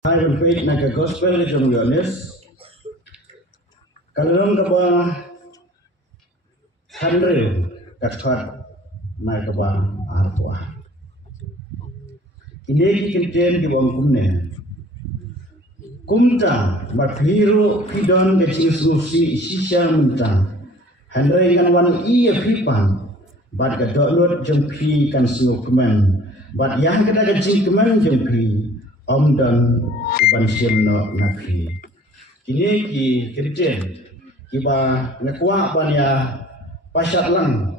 Hai faith na ka gospel jong Yohanes kalong ka ba handre kathat na ka ba artwa ini kinten di wang kumne kumta mathiru pidon de chinsusi sisha munta handre kan wan iya pipan bad ka download jempi kan singokmen bad yang kada ka jingkmen jempi Om dan uban siemno nafi. Kini ki Kristen kiba nakwa banya pasat lang.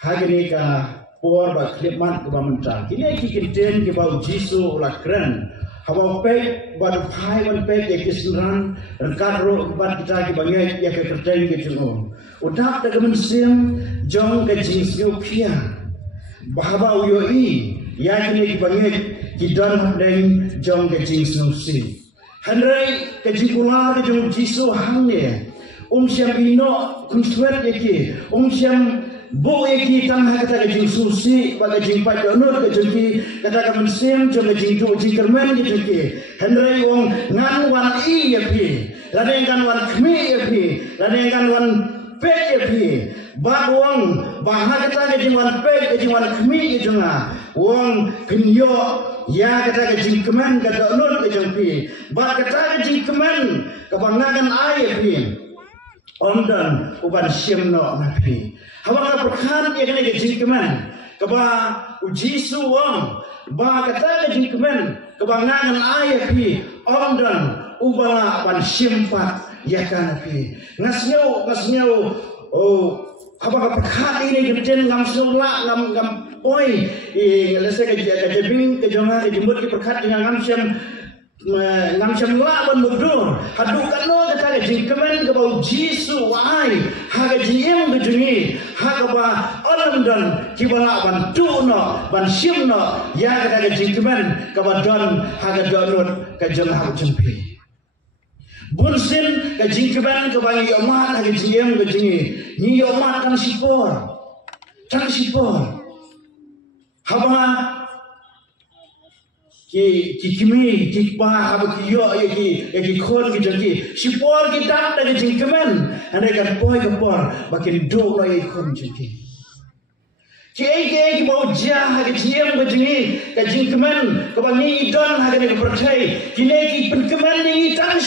Hagini ka por ba klipmat kiba mentra. Kini ki Kristen kiba Jisu lakran. Hawa pek bad phai ban pek ke kisran rengkat ro kiba kita kiba ngai ya ke Kristen ke jungo. Udak ta kemen sim jong ke Jisu pia. Bahaba uyoi ya kini kiba ngai Kidan dan jong kecing snusi. Handrai kejikular kejong Jisu hangnya. Siam ino kunstwet yaki. Siam bo yaki tangha kata kejing susi. Baka kejing padonut kejong ki. Kata kemensiam jong kejing tu kejing kermen kejong ki. Handrai wong ngan wan i yaki. Ladeng kan wan kmi yaki. Ladeng kan wan pek yaki. Bak wong bahha kata kejing wan pek kejing wan kmi kejong ha. Wong kenyo ya kata kejing keman kata nur kejong pi ba kata kejing keman kebangakan air pi ondan uban siemno napi hawa ka perkhan ya kena kejing keman keba Jisu wong ba kata kejing keman kebangakan air pi ondan ubala ban siempat ya kana pi ngasnyau apa perkhan ini kejen ngam sula ngam oi lese ke jebing ke jonga ke jembut ke perkat dengan ngam syam laban mudur hadu kano kata ke jingkemen ke bau Jisu wai ha ke jiem ke jungi ha ke ba alam dan kibala ban tuno ban simno ya kata ke jingkemen ke ba don ha ke donut ke jonga jempi bunsin ke jingkemen ke bang yomat ha ke jiem ke jungi ni yomat kan sipor haba ki kimi ki pa haba ki yo ki khol ki jati sipor ki tak ta ki kemen ane kan boy ke por bakin do lo ye khon jati ki bau jah ha ki jiem ke jingi ke kemen ke bangi don ha ke percaya kini ki penkemen ni tan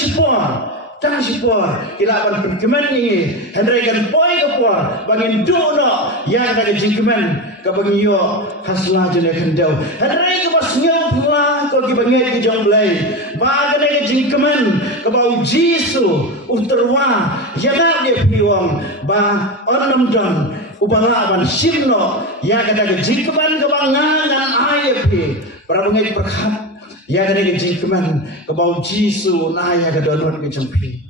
sipor kila ban penkemen ni ane kan boy ke por bangin do no ya ka ke kemen kabangyo hasla jene kendau hadrai ke basnya pula ko ki bangai ke jonglai ba gane ke jingkemen ke bau Jisu uterwa yana de piwong ba onam don ubala ban simno ya kada ke jingkemen ke bangangan ayepi para bangai perkat ya gane ke jingkemen ke bau Jisu na ya ke donot ke jempi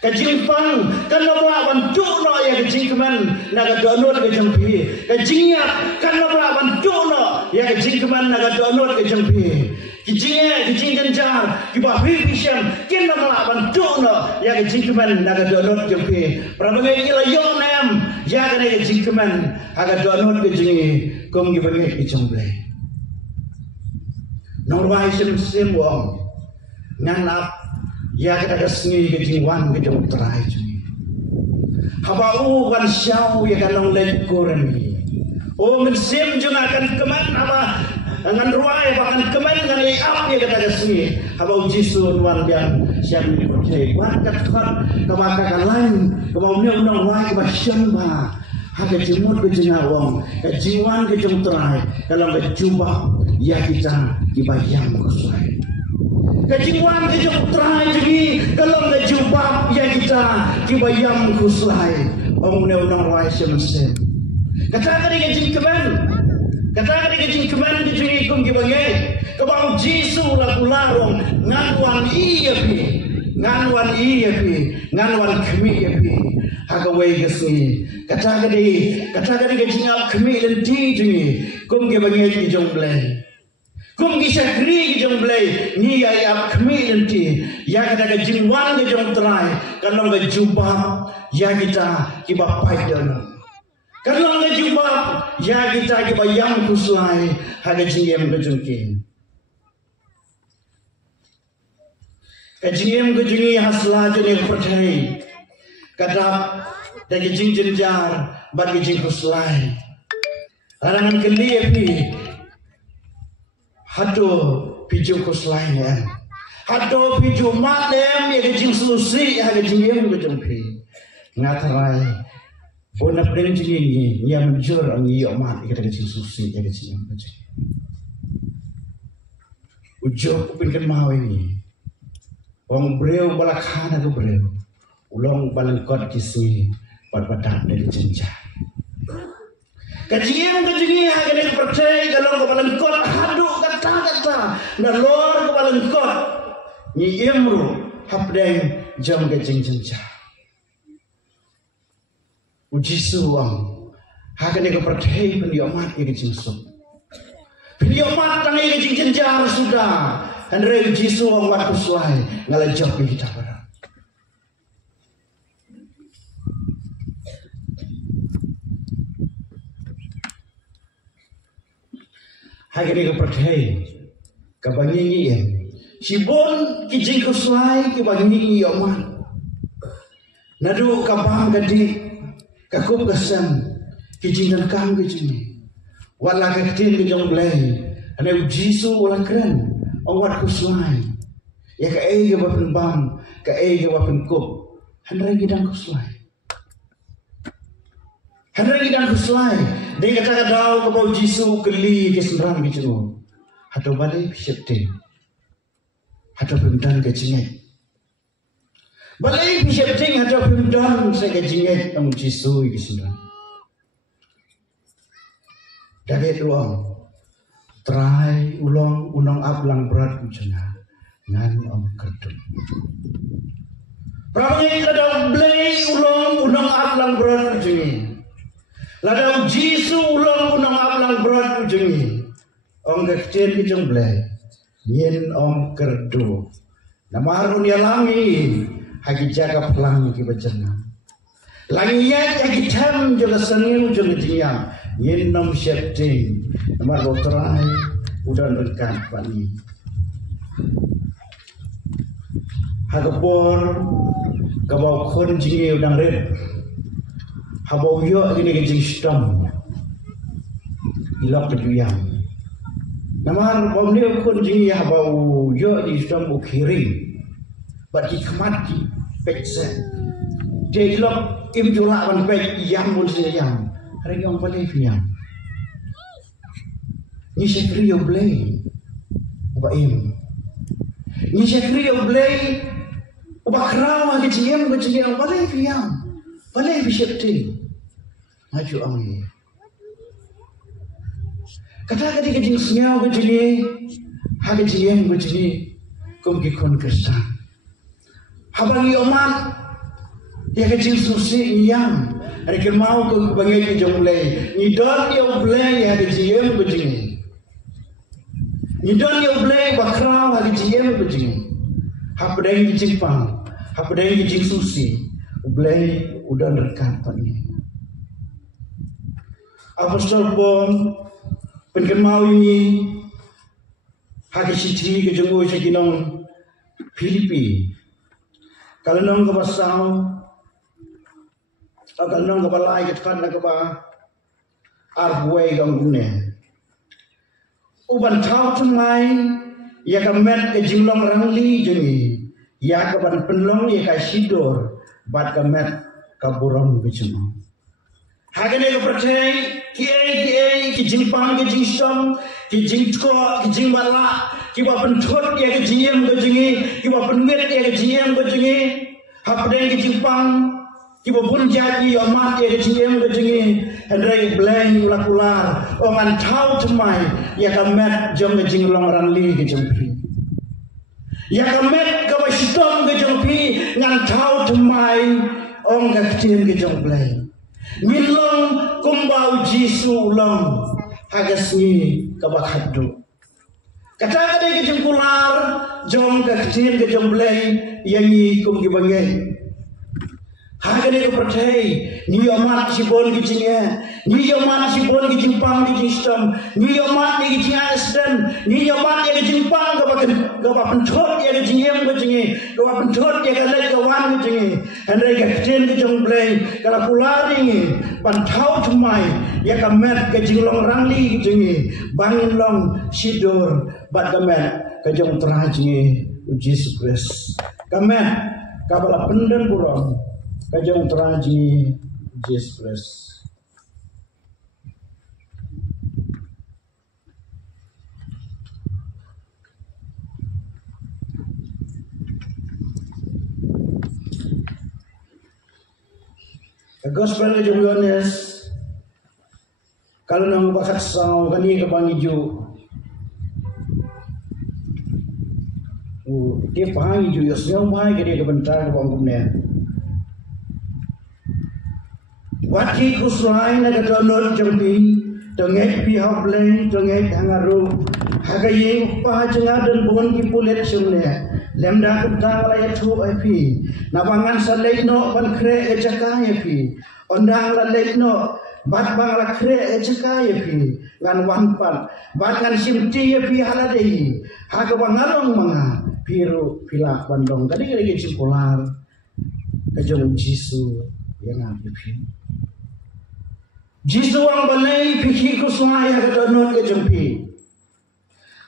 Kejimpang kan melawan dono ya kejingkeman naga donor kejempi kejingat kan melawan dono ya kejingkeman naga donor kejempi kejing genjar kibahi pisam kin melawan dono ya kejingkeman naga donor kejempi prabangai ila yonem ya kan kejingkeman aga donor kejingi kum gibangai kejemble norwai sim wong nganap ya kita kesini kejingwan kejong terai juni habau kan syau ya kan lek koreni ngesim juga akan keman apa dengan ruai bahkan keman dengan liap ya kita kesini habau Jisu nuan yang siap dipercayai wakat kan kemakakan lain kemaunya undang ruai kebasyam bah haga jemut kejengah wong kejingwan kejong terai kalau kejubah ya kita dibayang kusuai kejingwan kejong terai jadi kalau kejubah ya kita dibayang kusuai omne unang ruai semesen katakan kejing keman dijungi kum kibangai kebang Jisu laku larong nganwan iya pi nganwan kemi iya pi hagawai gesni katakan kejing al kemi lenti jungi kum kibangai kijong blai kum kisakri kijong blai ni ya kemi lenti ya kata kejingwan kejong terai kalau kejubah ya kita kibapai dono kalau ngejubah ya kita kibayang kuslai haga jingem kejungkin Kajiem kajungi hasla jene percaya. Kadap dari jing jenjar bagi jing kuslai. Arangan keli api. Hado piju kuslai ya. Hado piju matem ya jing susi ya jing kajumpi. Ngatarai bonap dengan jing ini ia menjur angi mat kita jing susi ya jing kajumpi. Ujok pinkan mau ini. Wong breu balakhana ke breu. Ulong balangkot kisui pada dari jenjang. Kajian agak percaya kalau ke balangkot haduk kata-kata dan lor ke balangkot ni imru hapdeng jam kejeng jenjang. Uji suang agak percaya penyomat ini jingsuk. Penyomat tangi kejeng jenjang sudah. Andre uji suang waktu suai ngalajak kita barang. Hagari ke percaya kebanyakan yang sibon kijing kuslai kebanyakan yang man nadu kabang gadi kakup kesam kijing dan kang kijing wala kaktin kijong belai ane ujisu wala keren awat kuslai ya ka ege bapen bang ka ege bapen kup handrai gidang kuslai dia kata daw ke bau jisu keli ke senrang ke jenuh atau balai pisyepte atau pemdan ke jingit balai pisyepte atau pemdan saya ke jingit ang jisu ke senrang dari ruang try ulang unang ablang berat ujana ngan om kerdum prawanya kita daw blay ulang unang ablang berat ujana ladau jisu ulang unang ablang berat ujengi. Ong kecil kijong blay. Nyen om kerdu. Namarun ya langi. Hagi jaga pelang ki bajana. Langi ya hagi tam jala seni ujung jiyang. Nyen nom syepting. Namar loterai. Udan rekan pani. Hagapor. Kabau kon jingi udang red. Habau yo ini kejing stam, ilak kejuyang. Namar bom dia pun jingi habau yo di stam ukiring, bagi kemati pekse. Dia ilak imjulak wan pek yang pun sayang. Hari yang paling fiang. Ni sekri yo blay, uba im. Ni sekri yo blay, uba kerama kejing yang paling fiang, paling bisyepti. Maju amin. Kata-kata kejing senyau kejing, hagi jiyang kejing, kum kikon kesan. Habang yoman, ya kejing susi yang, hari mau kum bangai kejong lay, nidon yo blay hagi jiyang kejing. Nidon yo blay bakrau hagi jiyang kejing. Hapadai kejing pang, hapadai kejing susi, blay udah rekan pani. Apostol Paul penkemau ini hagi sitri ke jenggo sekinong Filipi kalau nong ke pasau kalau nong ke balai ke kan ke ba arbuai gangune uban tau tumai ya kamet ke jinglong rangli jengi ya ke ban penlong ya ka sidor bat kamet kaburong bijenong hagane ke percaya kiai kijing pang kijing som kijing ko kijing bala kiba pentot ya kijing kijingi kiba penwet ya kijing kijingi hapdeng kijing pang kiba bunjati ya mat ya kijing kijingi hendrai bleng ulakular ongan tau temai ya kamet jom kijing longaran li kijing pi ya kamet kawa sitom kijing pi ngan tau temai ong kijing kijing bleng Milong kumbau jisu ulang hagasni kabakadu. Kata-kata kejeng kular jom kecil kejeng belai yangi kum gibangai. Hagane ko percaya, ni yomat si bon gicingnya, ni yomat si bon gijimpang di sistem, ni yomat ni gicing asden, ni yomat ya gijimpang gapa pentot ya gicingem gicingnya, gapa pentot ya galak gawan gicingnya, hendak gacen gicing play, kalau pular ini, bantau cumai, ya kamet gicing long rangli gicingnya, bangin long sidur, bat kamet gicing terajingnya, Yesus Kristus, kamet kabala pendan burong. Kajang teraji Yesus Kristus. The Gospel of Yohanes kalau nang bakat saw kani ke bangiju. Dia bangiju ya semua mai ke dia ke bentar ke bangkumnya. Wati kusuai na kadonor jambi tengek pihak lain tengek hangaru hagaye upah jengadan bon ki pulet sumne lemda kutang la yatu api nabangan saleno ban kre ejaka api ondang la lekno bat bang la kre ejaka api ngan wanpan bat ngan simti api haladei haga bangalong manga piru pilak bandong tadi lagi simpular kajong Jisu yang api Jisu ang balay pikir kuswaya ke donor ke jempi.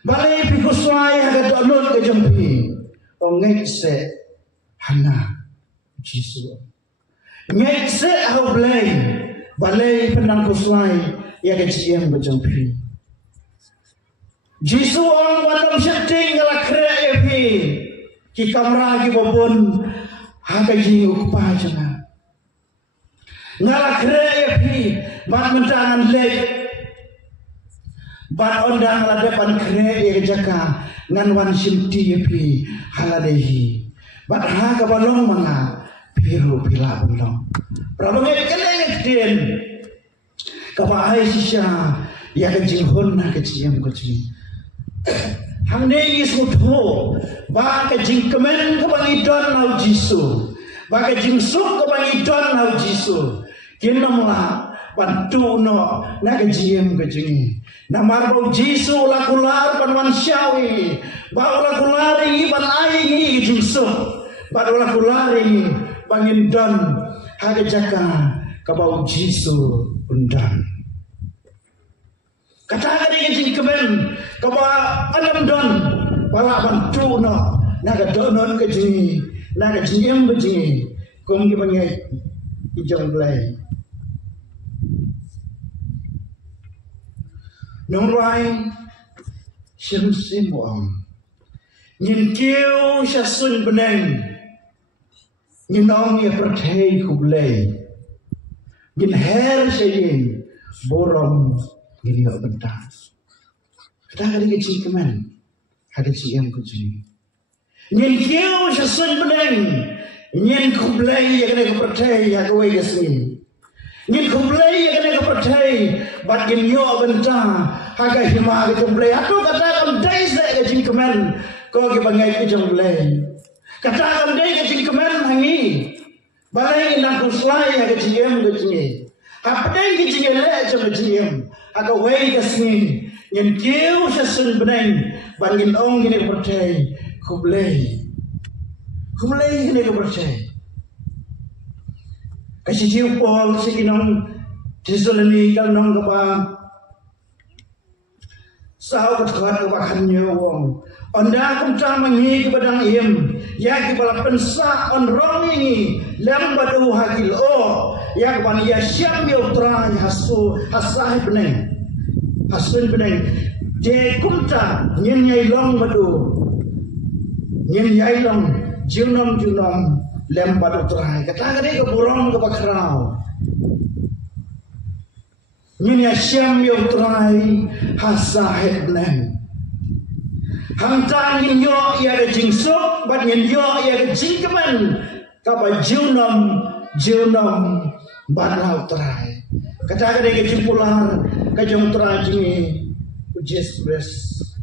Balay pikir kuswaya ke donor ke jempi. Ongek se hana Jisu. Ngek se au balay pendang kuswaya ya ke ciem ke jempi. Jisu ang wadam setting galak kre epi. Ki kamera ki bobon haga jingu kupajana. Galak kre epi. Bat mentangan lek, bat ondang la depan kre ye jaka ngan wan simti yepi haladehi. Bat ha ka balong manga piru pila balong. Prabang ye keleng den. Ka ba ai sisya ya ka jinghon na ka ciam ko ci. Hang ne is mutho ba ka jingkemen ka bangidon au Jisu. Ba ka jingsuk ka bangidon au Jisu. Kinamla bantu no naga jiem kejingi namar bau Jisu lakular panwan syawi bau lakulari ban aingi Jisu bau lakulari bangin don haga jaka ka bau Jisu undan kata ada jing kemen ka ba adam don bala bantu no naga donon kejingi naga jiem kejingi kum gi bangai ijong blai nong rai sim wang nhìn kêu sa sun beneng nhìn ong ya perthei kublei nhìn her sayin borom nhìn yo bentar kita kali kecil keman ada ciam kucing nhìn kêu sa sun beneng nhìn kublei ya kena perthei ya kowe yasin nhìn kublei ya kena perthei bat nhìn yo bentar haga hima ke jumble atu kata kam dai se ke jing kemen ko ke bangai ke jumble kata kam dai ke jing kemen hangi balai nang kuslai ke jiem ke jing apa dai ke jing le jam jiem aga wei ke sini yen kiu sa sun beneng bangin ong ni percaya kublai ni ke percaya kasih jiu pol sikinong disolani kang nong ka ba sao kat khat ka khan nyawong onda kum cha mangi ke badang im ya ki bala pensa on rongi lam badu hakil o ya ban ya syam yo tra hasu hasah beneng hasun beneng de kum cha nyen nyai long badu nyen yai long junom lam badu tra kata ngade ke burong ke bakrao nyen ya syam yo trai hasah beneng Hangta nyin yo ya ke jingsuk bat nyin yo ya ke jingkemen kapa junom bat lau terai kata ka ke jimpular ka jong terai jingi Yesus Kristus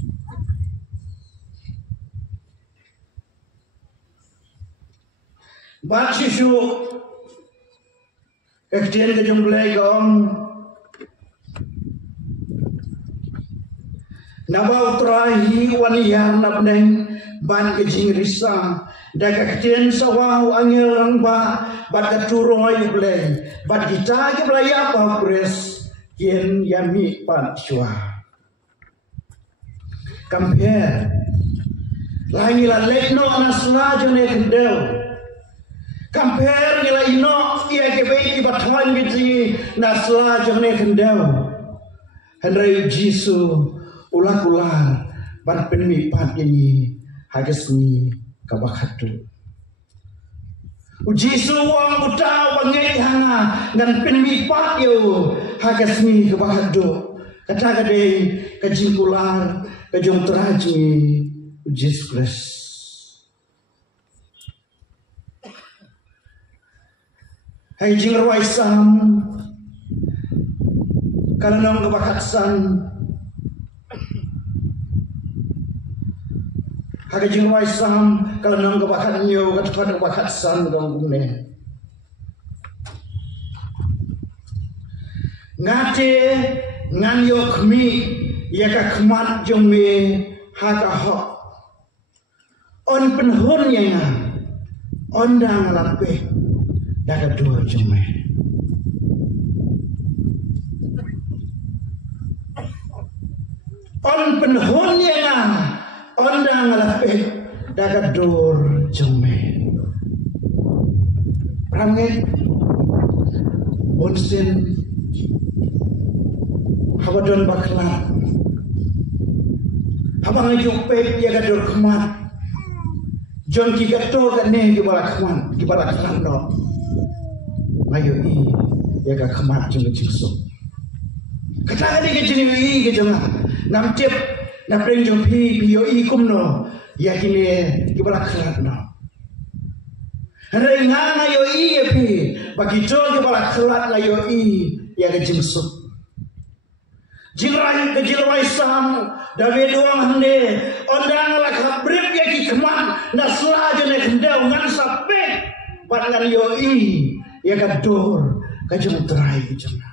bat sisu Kemudian ke jumlah gom nabau terahi waniyar nabneng ban kejing risa daga kemudian sawau angel rangba bat keturoy blay bat kita ke blay apa pres kien yami pat shua compare lagi la lekno nasla jone kendel compare nila ino ia ke baik batwan gitu nasla jone kendel Henry Jisu ular ban penmi pat ini hagesni kabakatu Jisu wang utau bangai hanga dan penmi pat yo hagesni kabakatu kata kadai kajikular kajong terajui Jesus Christ. Hai jing raisam kana nang kabakatsan haga jing raisam kana nang kabakatnyo katkan kabakatsan dong gune ngate ngan yok mi yaka kmat jome haga ho on penhun yang ondang lape daga dua jome on penhun yang ondang lape daga dua jome pranget onsen habadon baklat habang ajuk pep ya gadur kemat John kigato kane di balakman no ayo i ya ga kemat jeng jingso kata ni ke jeng i ke jeng nam tip na preng jong pi yo i kumno ya kini di balakman no renga yo i ya pi bagi jo di balakman la yo i ya ga jingso Jingrai kejilwai sam Dawe doang hande ondang la kabrip ya ki keman nasla jene hendau ngan sape pangan yoi ya kador kajung terai jena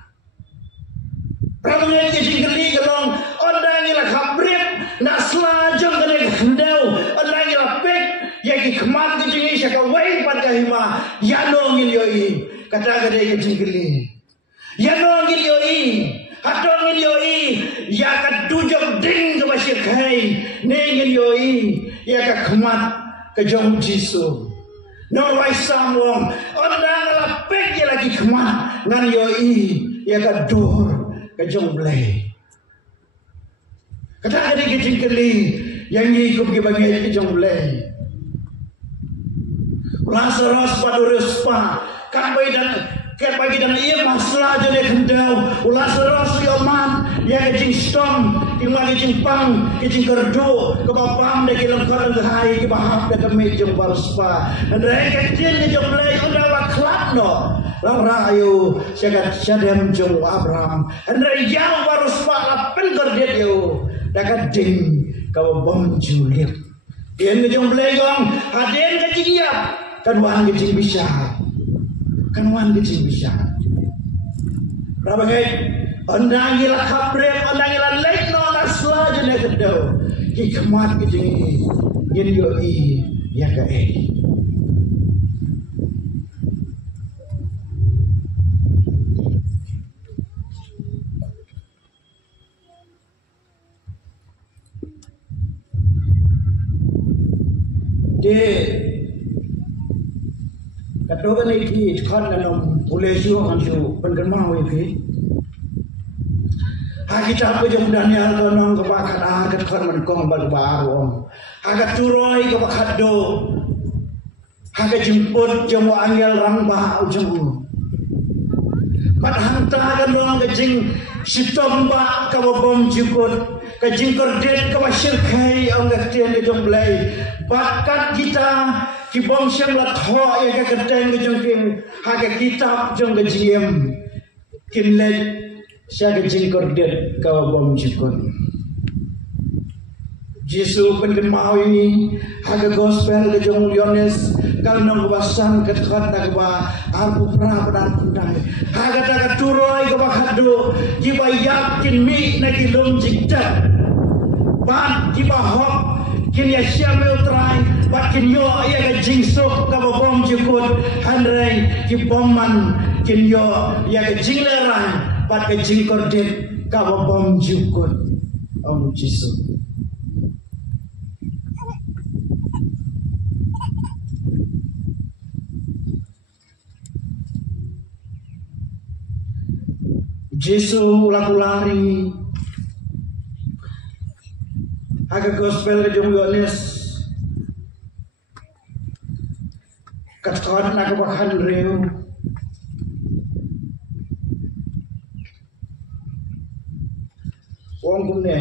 pramene ke jingli gelong ondang la kabrip nasla jene hendau ondang la pek ya ki keman ke jingi syaka wai pan kahima ya no ngil yoi kata gade ke jingli ya no ngil yoi Hatong yoi ya ka tujok ding ke basir kai nengin yoi ya ka kemat ke jong Jisu no wai samong ondang la pek ya lagi kemat ngan yoi ya ka dur ke jong blai kata ada ke jingkeli yang ikut ke bagian ke jong blai Lazarus padurus pa kapai dan ket pagi dan ia masalah jadi hendau Lazarus yoman ya kecing stom imang kecing pang kecing kerdo ke bapam de kilam karan hai ke bahap de kemejong barspa dan rek kecil ke jomlai udah waklat no lara ayo syagat syadem jong Abraham dan rek yang barspa lapen kerdet yo dakat ding ke bom julit yang ke jomlai gong haden kecing ya kan wan kecing bisa kanuan kecil bisa. Rabangai, ondangila kabrem, ondangila lekno nasla jene kedau. Hikmat kecil ini, yen yoi ya kae. De Katokan ini kan dalam polisi orang tu pengermau ini. Kita apa jom Daniel kanong kebakat agak kan menkong baru. Agak turoi kebakat do. Agak jemput jom angel rangba ujung. Kat hantar kanong kejing sitomba kababom jukut. Kejing kerdet kabasir kai anggap tian jom belai. Bakat kita kibom siang la tho ya ka keteng ke jong kim ha ka kitab jong ke jiem kin le sia ke jing kordet ka bom jikon Jesu pen mau ini ha ka gospel ke jong Yohanes kalau nong basan ketat tak ba aku pernah dan pandai haga turoi ke bakado jiba yakin mi na kilom jikta ban jiba hok kin ya syame utrai bat kin yo ya ga jingsok ka bom jikut hanreng ki bomman kin yo ya ga jingleran bat ga jingkordet ka bom jikut om jisu. Jesu laku lari haga gospel ke jong Yohanes katkon nak bahan reu wong kumne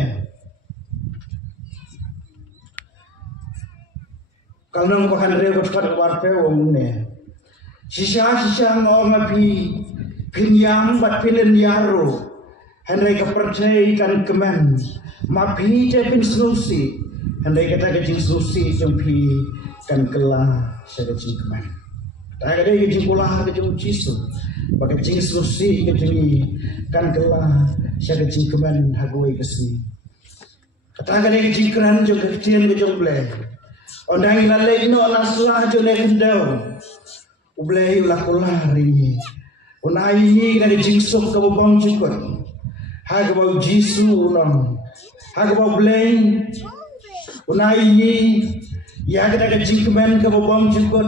kalau bahan reu katkon warpe wong kumne sisa mau ngapi Pinyam bat pilen yaro handai kepercayai kan kemen mapi japin selusi handai kata kecing selusi jumpi kan kelah sedecing kemen tak ada kecing kulah kecing jisu pakai kecing selusi kecing kan kelah sedecing kemen hagoi kesini kata ada kecing keran juga kecing kecing bleh ondang lalai no naslah jone kendau ubleh ulah kulah ringi unai ni dari jingsuk ke bawang cikut, hak bau jisu ulang, hak bau bleng, unai ni ya kita ke jingkemen ke bawang cikut,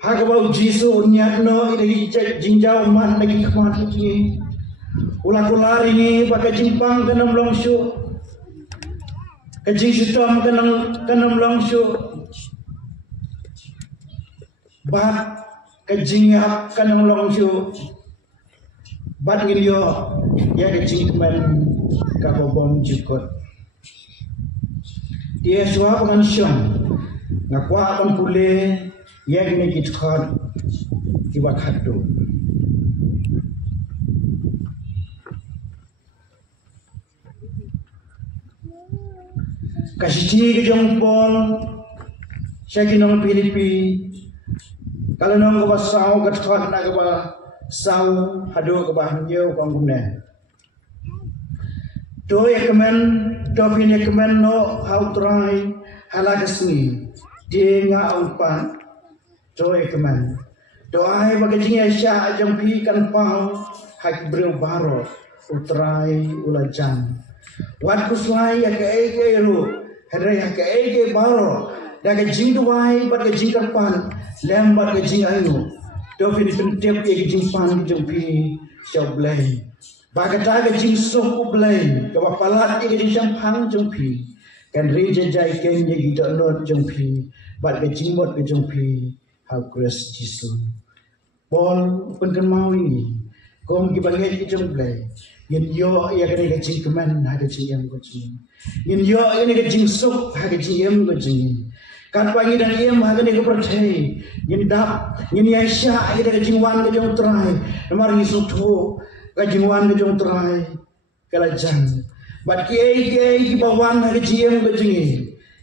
hak bau jisu unyat no ini jingjau mat lagi kemat lagi, ulang kulari ni pakai jimpang ke enam longshu, ke jingsutom ke enam longshu, bat kejingap kanang longshu bat ngilyo ya kejing kemen kabobom jukot dia suap kan syong ngakwa kan pule ya gini kitkhot tiba khadu kasih ke jongpon saya kinong Filipi kalau nong ke basau ke thot na ke ba sau hado ke bah nyeu kong gune to ekmen to pin ekmen no how try hala kesni dia nga umpan to ekmen to ai ba ke jinga sha jam pi kan pau hak breu baro utrai ulajan wat kuslai ya ke ege ru hadai ya ke ege baro da ke jingduai ba ke jingkarpan lembat ke jing ayu do fin tep ke jing pan ke pi shoblai ba ka ta ke jing sok blai ke ba palat ke jing champang jong pi kan ri je jai ke ye gi do not jong pi ba ke jing mot ke jong pi how grace jisu bol pen kan mau ini kom ki bangai ke jong blai yen yo ya ke jing keman ha ke jing em ko jing yen yo ini ke jing sok ha ke jing em ko jing kan pagi dan ia mahaga ni kepercayai ini dap ini Aisyah ida kejingwan ke jong terai mari sutu kejingwan ke jong terai kelajan bat kiai ki bawan ke jiem ke jingi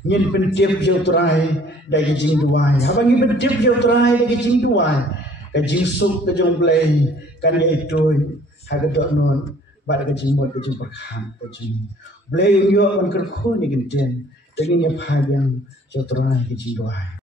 nyen pentip jong terai dai jing duai habang ni pentip jong terai dai jing duai ke jing sup ke jong blai kan dia itu haga dok non bat ke jing mot ke jing perkham ke jing blai yo kan kerkhun ni genten dengan yang panjang setelah hijrah.